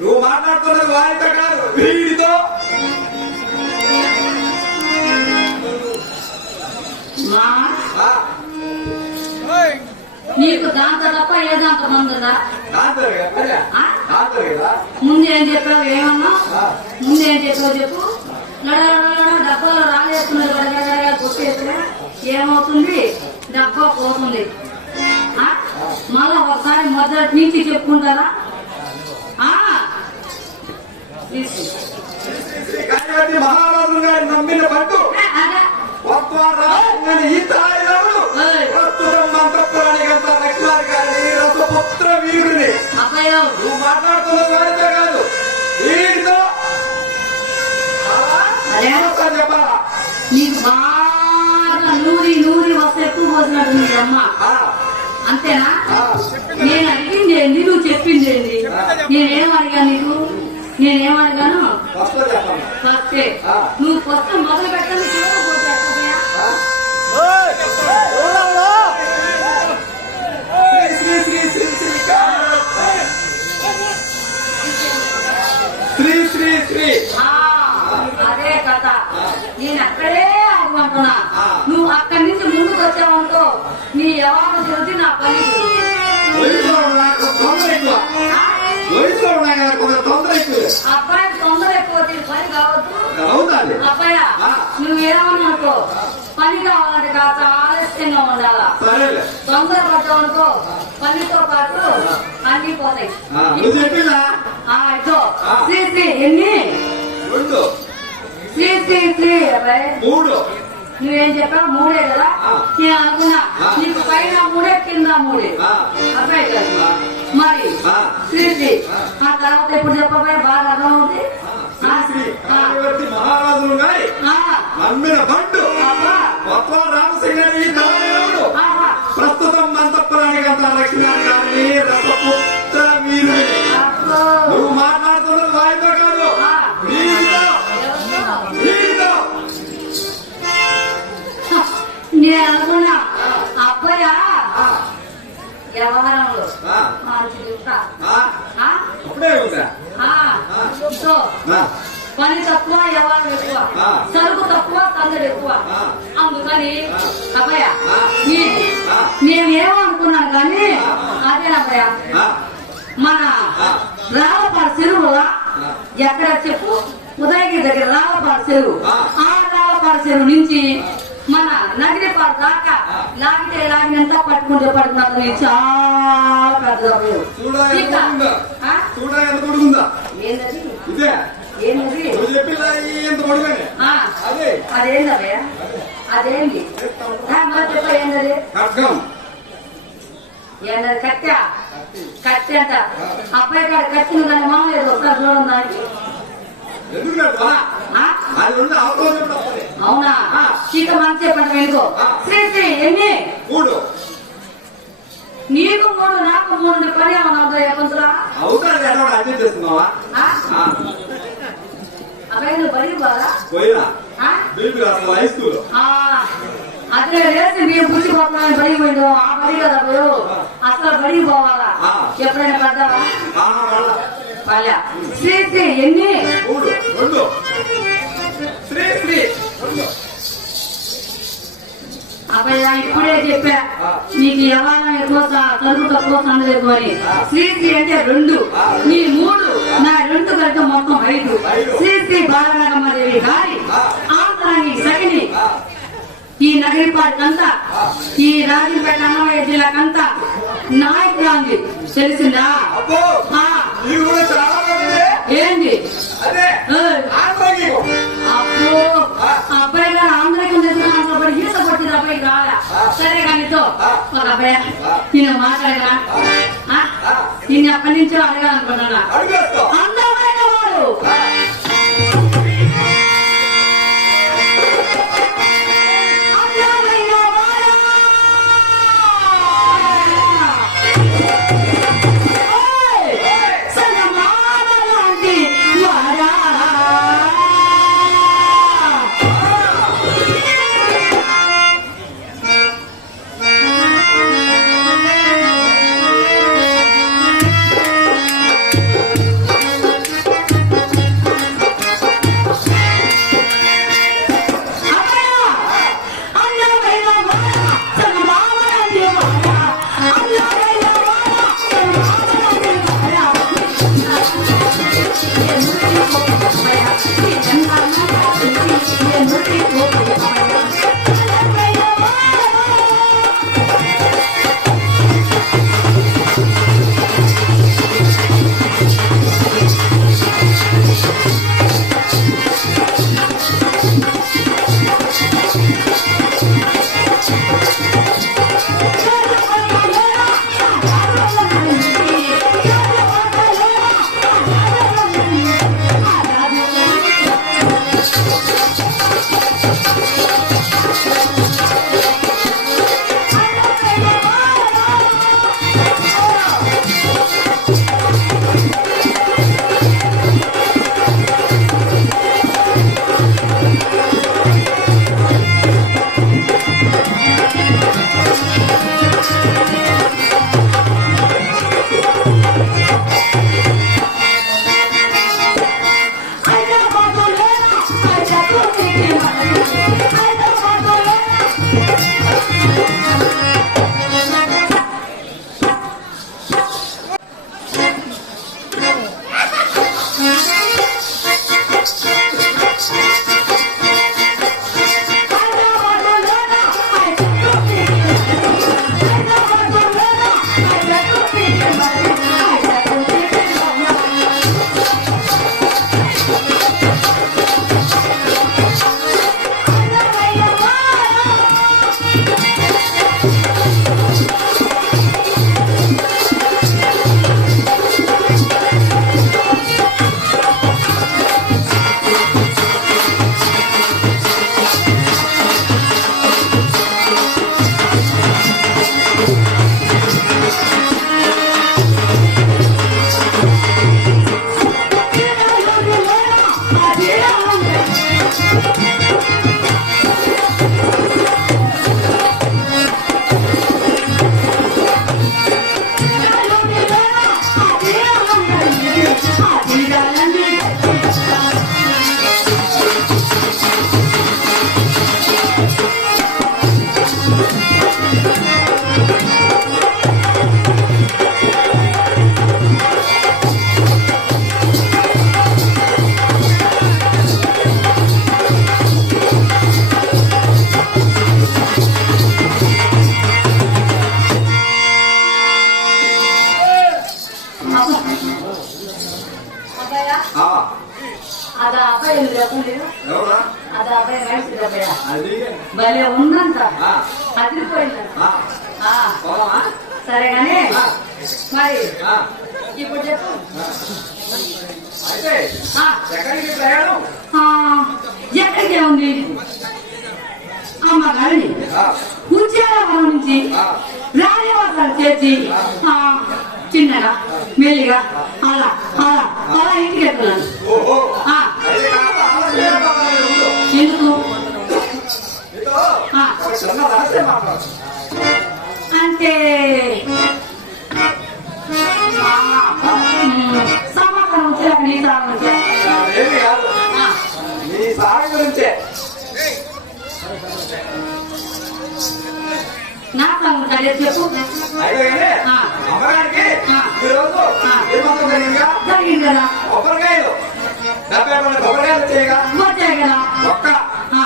నువ్వు మాట్లాడుతున్నది వారితో కాదు, వీడితో. నీకు దాంతో తప్ప ఏ దాంతో మందుదా? ముందేం చెప్పావు? ఏమన్నా ముందేం చెప్పావు చెప్పు. డబ్బాలో రాలేస్తున్నది గడగడగా కొట్టేస్తే ఏమవుతుంది? డబ్బా పోతుంది. మళ్ళా ఒకసారి మొదటి నుంచి చెప్పుకుంటారా? మహారాజు గారి నమ్మిన పట్టు రామసింగని ఈ తాయిరాముడు ప్రస్తుతం మంత్రపురాణికంతా లక్ష్మాధికారి రసపుత్ర వీరుని. అబ్బాయో నువ్వు మాట్లాడుతున్నది వారితో కాదు, వీరితో చెప్పాలా? నీకు బాగా నూరి నూరి వస్తే ఎక్కువ పోసినట్టు మీ అమ్మ అంతేనా? నేను అడిగింది ఏంది, నువ్వు చెప్పింది ఏంది? నేనేం అడిగా నీకు? నేనేం అడిగాను? ఫస్టే నువ్వు ఫస్ట్ మొదలు పెట్టని చూడకపోతే శ్రీ శ్రీ శ్రీ అదే కథ. నేను అక్కడే అనుకుంటున్నా. నువ్వు అక్కడి నుంచి ముందుకు వచ్చావనుకో నీ ఎవరు తెలిసి నా పని అబ్బాయి తొందర ఎక్కువ పని కావద్దు. అబ్బాయి నువ్వేమనుకో పని కావాలంటే కాస్త ఆలస్యంగా ఉండాలా. తొందర పడ్డావనుకో పనితో పాటు అన్ని పోతాయి. ఇదో శ్రీ శ్రీ ఎన్ని శ్రీ శ్రీ శ్రీ అబ్బాయి నువ్వేం చెప్పావు? మూడే కదా. నేను అనుకున్నా నీకు పైన మూడే కింద మూడే అబ్బాయి కదా. మరి శ్రీ శ్రీ ఆ తర్వాత ఎప్పుడు చెప్పబోయే బాగా అర్థం అవుతుంది. మహారాజులు నమ్మిన బండు రామసింగని ప్రస్తుతం మంతపురాణికంతా లక్ష్మీనారాయణ రసపుత్ర వీరుని. నువ్వు మాట్లాడుతున్నది వారితో కాదు, నేను అనుకున్నా అబ్బాయ వ్యవహారంలో పని తక్కువ వ్యవహారం ఎక్కువ, సరుకు తక్కువ సందడి ఎక్కువ. అందుకని అబ్బాయ నేనేమనుకున్నాను కానీ అదే అబ్బాయ మన రావపాడు చెరువు ఎక్కడ చెప్పు, ఉదయగిరి దగ్గర రావపాడు చెరువు. ఆ రావపాడు చెరువు నుంచి మన నగిరిపాడు దాకా లాగితే లాగినంత పట్టుకుంటే పట్టుకున్నా చాలా పెద్ద అదేంది అదేంటి ఏంటది? ఏంటది? కట్టె కట్టె అంట. అబ్బాయి కాడ కట్టిన దాన్ని మామూలు ఒకసారి చూడండి దానికి. అవునా? చీక మంచి పంట వెళ్ళిపో. శ్రీ శ్రీ ఎన్ని? నీకు మూడు నాకు మూడు పని ఏమన్నా ఏమంటురా? అబ్బాయి నువ్వు బడికి పోవాలా? అదే లేచి మేము పుట్టిపోతున్నాం బడికి పోయిండు. ఆ బడి కదా పోయి అసలు బడికి పోవాలా? ఎప్పుడైనా పడ్డావా? పల్లె. శ్రీ శ్రీ ఎన్ని? అబ్బాయి ఇప్పుడే చెప్పా నీకు ఎవరైనా ఎక్కువ సరుకు తక్కువ సందలేదు అని. శ్రీ శ్రీ అంటే 2, నీ 3, నా 2 కలిపి మొత్తం 5. శ్రీ శ్రీ బాలనగమ్మదేవి గారి ఆంతరాంగి సఖిని ఈ నగరిపాటికంతా ఈ రాజంపేట అన్నమయ్య జిల్లాకంతా నాయకురాంది తెలిసిందా? ఏంది అప్పుడు అబ్బాయి గారు ఆంధ్రకి ఈత పట్టింది అబ్బాయికి రాలే. సరే కానీతో ఒక అబ్బాయి నేను మాట్లాడినా నేను ఎప్పటి నుంచో అడగాలనుకున్నా. అందమైన వాడు భలే ఉందంట ఆ. అదిరిపోయిందంట ఆ, ఆ, పోదామా? సరే కానీ ఆ. మరి ఆ, ఇప్పుడు చెప్పు అయితే ఆ, ఎక్కడికి ప్రయాణం? ఆ, ఎక్కడికే ఉంది అమ్మగారిని ఆ, ఉద్యానవనం నుంచి ఆ, రాజవాసాలు చేర్చి ఆ, చిన్నగా మెల్లిగా అలా అలా అలా ఇంటికి వెళ్తున్నాను ఓహో. ఆ, అయితే కాస్త ఆలస్యంగా పోవాలి ఉండు. ఎందుకు నీతో ఆ. ఒక చిన్న రహస్యం మాట్లాడు. అంటే ఆ, సమాధానం వచ్చాక నీ సాగు వచ్చా ఏమి కాదు, నీ సాగు గురించే. నా సాగు వచ్చా చెప్పు అయితే కానీ ఆ. అమ్మగారికి ఆ. ఈరోజు ఆ. ఏమంతా జరిగిందిగా? జరిగింది కదా కొబ్బరికాయలు 70 మంది కొబ్బరికాయలు వచ్చాయిగా. వచ్చాయి కదా ఒక్క ఆ,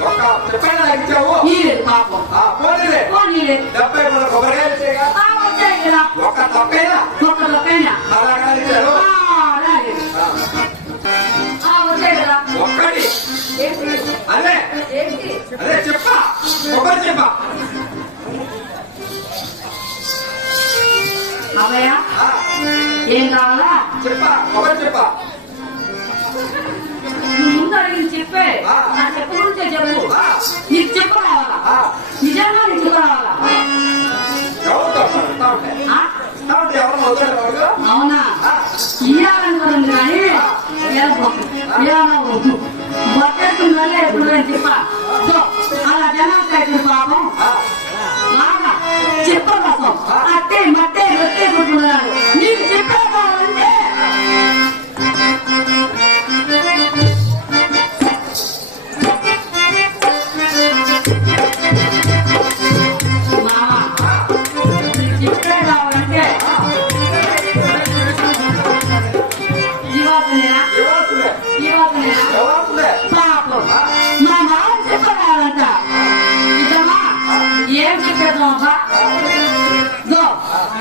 ఒక్క చెప్పండి నాకు ఇచ్చావు. నీలేదు పాపం ఆ, పోనీలే. నీలేదు 70 మంది కొబ్బరికాయలు వచ్చాయిగా. వచ్చాయి కదా ఒక్క తప్పైనా ఒక్కరికైనా అలాగా ఇచ్చారు. రాలేదు వచ్చాయి కదా ఒక్కటి ఏంటి అదే ఏంటి అదే చెప్పా, కొబ్బరి చెప్పా. అవయ్యా ఆ, ఏం కావాలా చెప్పా, కొబ్బరి చెప్పా. నువ్వు ముందు అడిగింది చెప్పే ఆ. నా చెప్పు గురించే చెప్పు ఆ, నీకు చెప్పు రావాలా ఆ, నిజంగా నీకు చెప్పు రావాలా ఎవరితో ఇస్తా ఉంటే ఆ? ఇస్తా ఉంటే ఎవరు మొదలు అవునా ఇయ్యాలని కూడా ఉంది కానీ బట్టేస్తుందని ఎప్పుడు నేను చెప్పా సో, అలా జనాలు పాపం బాగా చెప్ప కోసం అట్టే మట్టే రొట్టే కొట్టుకున్నారు నీకు చెప్పే కావాలంటే మామ నీకు చెప్పే కావాలంటే ఇవ్వాల్సిందేనా ఇవ్వాల్సిందే, ఇవ్వాల్సిందేనా ఇవ్వాల్సిందే. పాపం మా మామ చెప్పగలంట ఇద్దమా ఏం చెప్పేద్దాం అబ్బా దో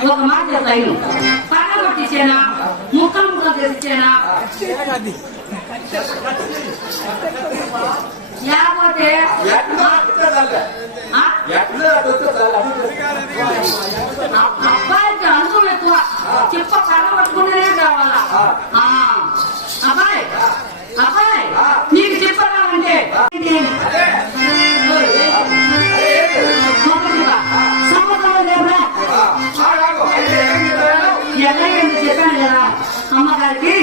ఒక మాట చెప్తాను పక్క కొట్టించేనా ముక్కలు ముక్కలు తెచ్చిచ్చేనా లేకపోతే ఎట్లా వస్తే చాలే. ఆ? ఎట్లా వస్తే చాలే. అబ్బాయికి అనుభవం ఎక్కువ చెప్ప పక్క పట్టుకునేనే కావాలా ఆ, అబ్బాయి అబ్బాయి నీకు చెప్పగలంటే అదే అదే సంవత్సరాలు లేవురా ఆగాగు. అయితే ఏమి ప్రయాణం? ఎక్కడికి చెప్పాను కదా అమ్మగారికి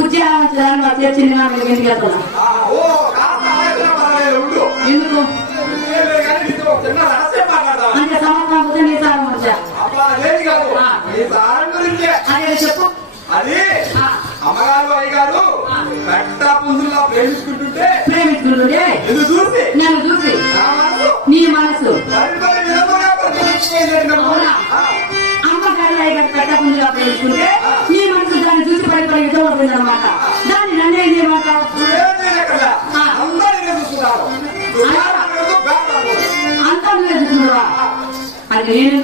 ఉద్యానం చేయాలని వాళ్ళు తెచ్చింది నా మీద ఇంటికి వెళ్తున్నా ఆ, ఓ కాస్త ఆలస్యం పర్వాలేదు, ఉండు. ఎందుకు ఇంకేం లేదు కానీ నీతో ఒక చిన్న రహస్యం మాట్లాడదాం. అంటే సంవత్సరం పోతే నీ సారం వచ్చా అబ్బా లేదు కాదు, నీ సారం గురించే. అదే చెప్పు అది ఆ, అమ్మగారు అయ్యగారు పెట్ట పుంజుల్లో ప్రేమించుకుంటుంటే ప్రేమించుకుంటుంటే ఇది చూసి నన్ను చూసి నా మనసు నీ మనసు మరి విధముగా ప్రతిష్ఠించుకోలేదు. అవునా? ఆ, అమ్మగారి అయ్యగారి పెట్టకుండా ప్రేమించుకుంటే నీ మనసు దాన్ని చూసి పడి యుద్ధం అవుతుంది అనమాట దాన్ని నన్నే చేయమంటావు నువ్వేం చేయనక్కర్లే. ఆ. అందరూ నిన్ను చూస్తున్నారు. నువ్వు అలా. బాధపడకూడదు, బాధపడకూడదు. అంతా నువ్వే చూస్తున్నావా అది నేను